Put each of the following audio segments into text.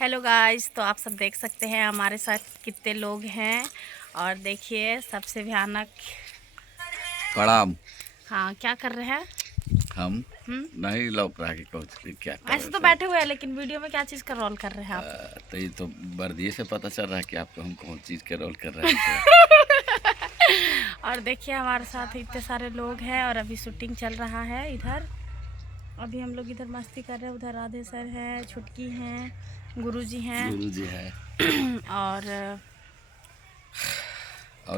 Hello guys, तो आप सब देख सकते हैं हमारे साथ कितने लोग हैं। और देखिए सबसे भयानक। प्रणाम। हाँ, क्या कर रहे हैं? हम नहीं लौक रहा कि क्या कर ऐसे तो रहे बैठे हुए हैं, लेकिन वीडियो में क्या चीज़ का रोल कर रहे हैं आप? तो ये तो वर्दी से पता चल रहा है कि आपको हम कौन चीज़ के रोल कर रहे हैं। और देखिए हमारे साथ इतने सारे लोग हैं और अभी शूटिंग चल रहा है इधर। अभी हम लोग इधर मस्ती कर रहे हैं। उधर राधे सर हैं, छुटकी हैं, गुरुजी हैं। गुरुजी है और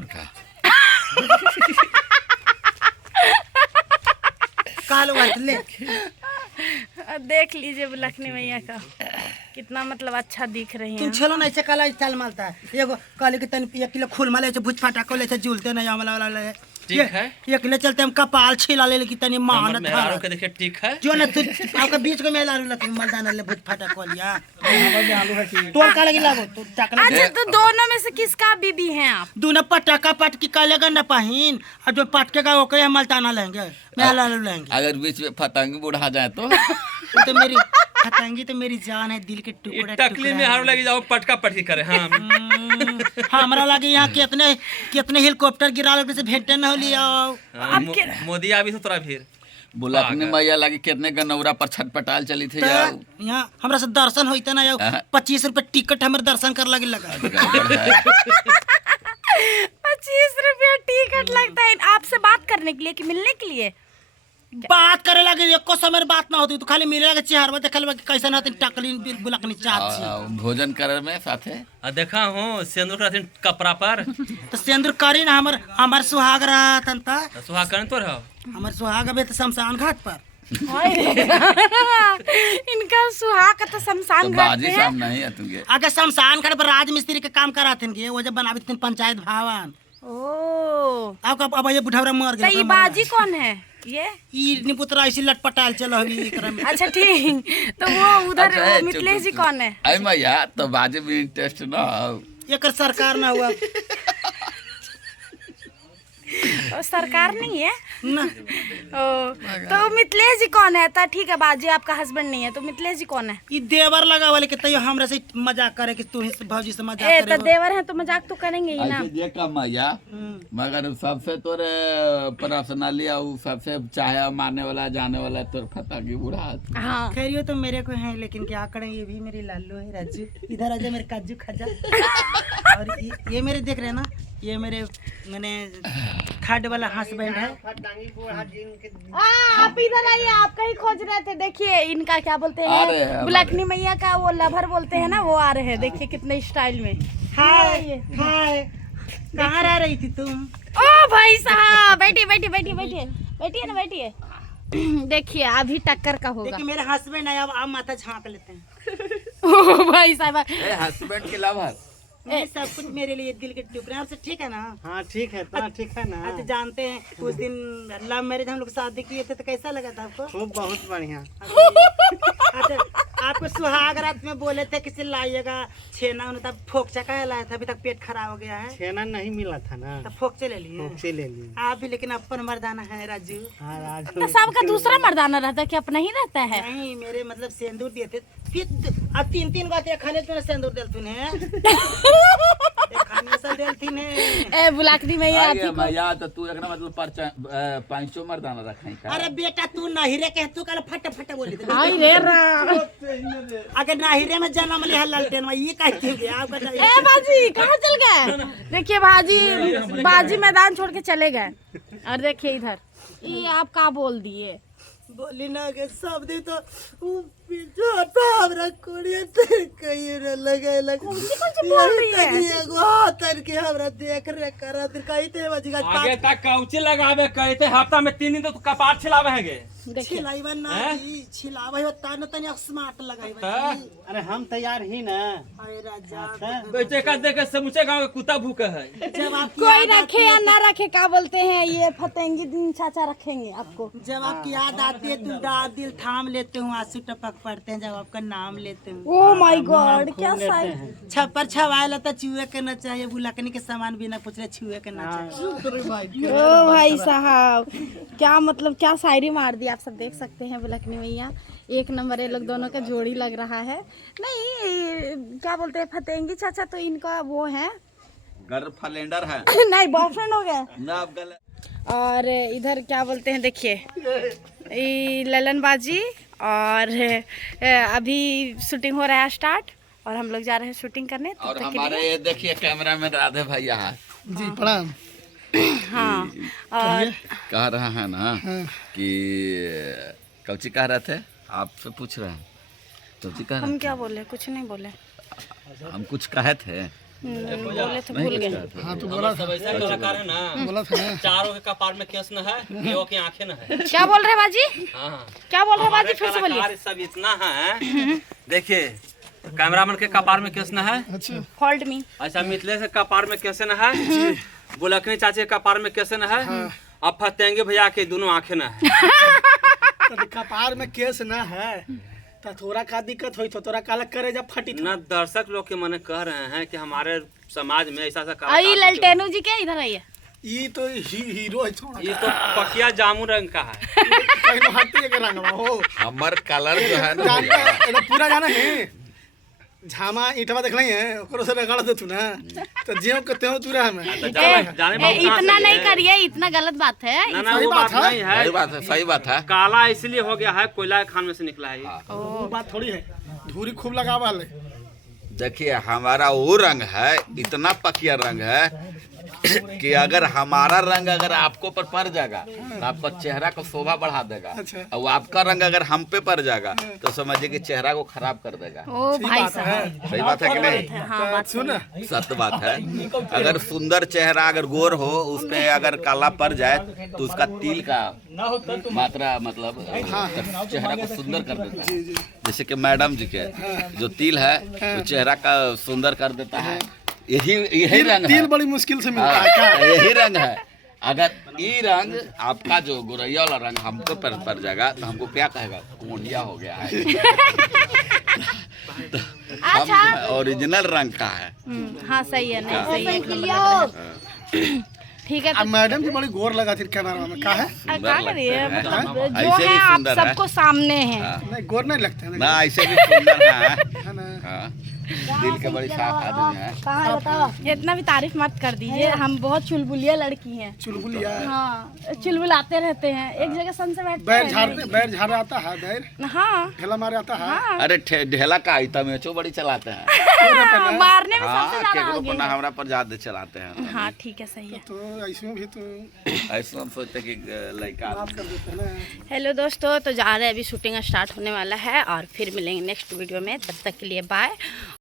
क्या देख लीजिए लक्ष्मी मैया का कितना मतलब अच्छा दिख रही है। तुम चलो ना ऐसे काला चाल मालता है एगो काले के तन 1 किलो खूल माले भुज फाटा को ले झूलते नहीं आमला वाला ठीक है। एक ले चलते हम कपाल छिला ले की तनी मेहनत मेहरारू के देखिए ठीक है जो ना तू आपका बीच को मेला लग मलदाना ले भुज फाटा को लिया तो का लगी लागो तो चकला। अच्छा, तो दोनों में से किसका बीबी हैं आप? दोनों पटाका पट की कालेगा ना पहिन और जो पटके का ओकरे हम मलदाना लेंगे मेला लेंगे। अगर बीच में फतंग बुढ़ा जाए तो तो मेरी फतंगी तो मेरी जान है, दिल के टुकड़े टकली में हारू लगी जाओ पटका पटकी करे। हाँ हमरा लगे यहाँ कितने कितने हेलीकॉप्टर गिरा लगे से भेंटे न लिया। मोदी आवी से तोरा फिर बुलकनी मैया लगी कितने गनौरा पर छटपटाल चली थी यार। यहाँ हमरा से दर्शन होते ना यार 25 रुपए टिकट हमारे दर्शन कर लगे लगा। 25 रुपया टिकट लगता है आपसे बात करने के लिए कि मिलने के लिए? बात करे लगे एको समय बात ना होती तो खाली मिले लगे चेहरा देखल लगे कैसा ना टकली बुलकनी चाची भोजन करे में साथे देखा हूँ सिंदूर रहती कपड़ा पर तो सिंदूर करी ना हमर सुहाग रहा तंता सुहाग करन तो रहो हमर सुहाग अबे तो शमशान घाट पर इनका सुहाग का तो शमशान घाट बाजी पे शाम है। नहीं है तुमके अगर शमशान घाट पर राजमिस्त्री के काम कराते हैं वो जब बनावे थे पंचायत भवन। ओ, अब ये बुढ़ावरा मर तो गया ये बाजी कौन है? ये निपुत्रा ऐसी लटपटाल चलो अच्छा ठीक, तो वो उधर अच्छा है, वो मिथिलेश जी कौन है? अरे मैया तो बाजी में इंटरेस्ट ना हो। एक सरकार ना हुआ वो सरकार नहीं है ना। ओ, तो मिथिलेश जी कौन है? तो ठीक है, बाजी आपका हस्बैंड नहीं है, तो मिथिलेश जी कौन है? ई देवर लगा वाले के तैयो हमरा से मजाक करे कि तू ही भौजी से मजाक ए, करे तो देवर है तो मजाक तो करेंगे ही ना। ऐसे देखा मैया मगर सबसे तोरे पर्सनली और सबसे चाहे मानने वाला जाने वाला तोर फतंगी बुढ़ा। हाँ, खैरियो तो मेरे को है, लेकिन क्या करें ये भी मेरी लालू है राजू। इधर आजा मेरे काजू खाजा। और ये मेरे देख रहे हैं ना, ये मेरे मैंने खाड वाला हस्बैंड है। आप इधर आइए, आपका ही खोज रहे थे। देखिए इनका क्या बोलते हैं, बुलकनी मैया का वो लभर बोलते हैं ना, वो आ रहे हैं। देखिए कितने स्टाइल में। हाय हाय, कहाँ रह रही थी तुम? ओ भाई साहब, बैठिए बैठिए बैठिए बैठिए बैठिए ना, बैठिए। देखिए अभी टक्कर का होगा। देखिए मेरे हस्बैंड है, अब आप माथा झांक लेते हैं। ओ भाई साहब, हस्बैंड के लवर ये सब कुछ मेरे लिए दिल के टुकड़े। आपसे ठीक है ना? हाँ ठीक है, तो ठीक है ना। तो जानते हैं उस दिन लव मैरिज हम लोग शादी किए थे तो कैसा लगा था आपको? खूब बहुत बढ़िया। अच्छा, आपको सुहाग रात में बोले थे किसी लाइएगा छेना, उन्हें तब फोकचा का लाया था, अभी तक पेट खराब हो गया है। छेना नहीं मिला था ना, तब फोकचे ले लिए। फोकचे ले लिए। आप भी लेकिन अपन मर्दाना है राजू। हाँ राजू, तो सबका दूसरा मर्दाना रहता है कि अपना ही रहता है? नहीं, मेरे मतलब सिंदूर दिए थे, फिर अब 3 बात खाने तूने सिंदूर दिल तूने खाने से दिल थी ए बुलकनी मैया मैया तो तू एकरा मतलब पांचों मर्दाना रखाई का। अरे बेटा तू नहिरे के तू कल फट फट बोली थी। हाय रे राम। अगर नहिरे में जन्म लिया लालटेन में ये कहती है आपका। ए बाजी कहाँ चल गए? देखिए बाजी मैदान छोड़ के चले गए। और देखिए इधर ये आप क्या बोल दिए? बोली ना के सब दिन तो पिछोटा हमरा कोड़िया तेरे कहीं न लगे लग। कौन सी बोल रही है? एगो तन के हमरा देख रे करा तेरे कहीं ते बजी का आगे तक कौची लगावे कहते हफ्ता में 3 दिन तो कपाट छिलावे हैगे। छिलाई ना जी, छिलावे हो तान तनी स्मार्ट लगाई जी। अरे हम तैयार ही ना। अरे राजा बेटे का देख समूचे गांव के कुत्ता भूखे है। जब आप कोई रखे या ना रखे, क्या बोलते हैं ये फतेंगी दिन चाचा रखेंगे आपको। जब आपकी याद आती है तो दाद दिल थाम लेते हूँ, आंसू टपक पड़ते हैं जब आपका नाम लेते हूँ। ओ माय गॉड, क्या साइड। छप्पर छवाए तो चूहे के न चाहिए, बुलकनी के सामान बिना पूछ रहे छुए के न चाहिए। ओ भाई साहब, क्या मतलब क्या शायरी मार दी। आप सब देख सकते हैं बुलकनी मैया एक नंबर ये लोग दोनों का जोड़ी लग रहा है। नहीं क्या बोलते हैं, फतेंगी चाचा तो इनका वो है गर्लफ्रेंडर है नहीं बॉयफ्रेंड हो गया। ना आप गलत। और इधर क्या बोलते हैं, देखिए ये ललनबाजी और अभी शूटिंग हो रहा है स्टार्ट और हम लोग जा रहे हैं शूटिंग करने। तब और तक के हमारे लिए ये देखिए कैमरा में राधे भैया है जी प्रणाम। हाँ। और कह रहा है ना कि कौची कह रहे थे, आपसे पूछ रहे हैं कौची कह रहे हम क्या बोले, कुछ नहीं बोले। थे? हम कुछ कहे थे बोले थे भूल गए। हाँ तो बोला सब ऐसा कलाकार है ना, बोला था ना। चारों के कपार में केस न है, केओ की आंखें न है। क्या बोल रहे बाजी, हाँ, क्या बोल रहे हमारे बाजी, फिर से बोलिए। कलाकार सब इतना है, देखिए कैमरामैन के कपार में केस न है, अच्छा फॉल्ट मी। अच्छा मिथिलेश के कपार में कैसे न है, बुलकनी चाची के कपार में कैसे न है, अब फतेंगे भैया के दोनों आंखें न है। तो कपार में केस ना है तो थोड़ा का दिक्कत हुई तो तोरा काला करे जब फटी न दर्शक लोग के मने कह रहे हैं कि हमारे समाज में ऐसा ऐसा आई ललटेनू जी के इधर आइए। ये तो हीरो है छोड़ा। ये तो पकिया जामुन रंग का है। कहीं हटती के रंग हो हमर कलर जो है ना जानता है ना, पूरा जाना है। झामा ईटवा देख रही है ओकरो से रगड़ दे तू ना तो जेव के तेव तू रहा में। जाने बाबू कहाँ इतना से नहीं है? करिए, इतना गलत बात है। ना ना सही वो बात बात है। नहीं है, सही बात है, सही बात है। काला इसलिए हो गया है कोयला के खान में से निकला है ये। वो बात थोड़ी है, धूरी खूब लगावा ले। देखिए हमारा वो रंग है, इतना पकिया रंग है कि अगर हमारा रंग अगर आपको पर पड़ जाएगा तो आपका चेहरा को शोभा बढ़ा देगा, अच्छा। और आपका रंग अगर हम पे पड़ जाएगा तो समझिए कि चेहरा को खराब कर देगा। ओ भाई साहब, सही बात है कि नहीं? हाँ बात सुन सत्य बात है। अगर सुंदर चेहरा अगर गोर हो उस पे अगर काला पड़ जाए तो उसका तिल का मात्रा मतलब चेहरा को सुंदर कर देता है। जैसे कि मैडम जी के जो तिल है तो चेहरा का सुंदर कर देता है। यही रंग है, तिल बड़ी मुश्किल से मिलता है हाँ, यही रंग है। अगर ये रंग आपका जो गोरैया वाला रंग हमको पड़ जाएगा तो हमको क्या कहेगा, कोंडिया हो गया है। तो हम ओरिजिनल रंग का है। हाँ सही है, नहीं सही है, एक नंबर लग रहा है। ठीक है। अब मैडम भी बड़ी गोर लगा थी कैमरा में का है क्या करिए, मतलब जो ऐसे भी है आप सुंदर है। सबको सामने है। नहीं गोर नहीं लगते हैं ना ऐसे भी सुंदर है, है ना। हाँ, दिल के बड़ी साफ आदमी है। कहाँ बताओ, इतना भी तारीफ मत कर दीजिए, हम बहुत चुलबुलिया लड़की हैं। चुलबुलिया हाँ चुलबुलाते रहते हैं, एक जगह सन से बैठते बैर झाड़ आता है, बैर हैं। हाँ ढेला मारे आता है। हाँ अरे ढेला का आइता में चो बड़ी चलाते हैं। मारने में सबसे हाँ, ज्यादा केकरो आगे को ना हैं। हमरा पर ज्यादा चलाते हैं। हाँ ठीक है, सही है। तो ऐसे भी तो ऐसा हम सोचते कि लड़का कर देते हैं ना। हेलो दोस्तों, तो जा रहे हैं, अभी शूटिंग स्टार्ट होने वाला है और फिर मिलेंगे नेक्स्ट वीडियो में। तब तक के लिए बाय।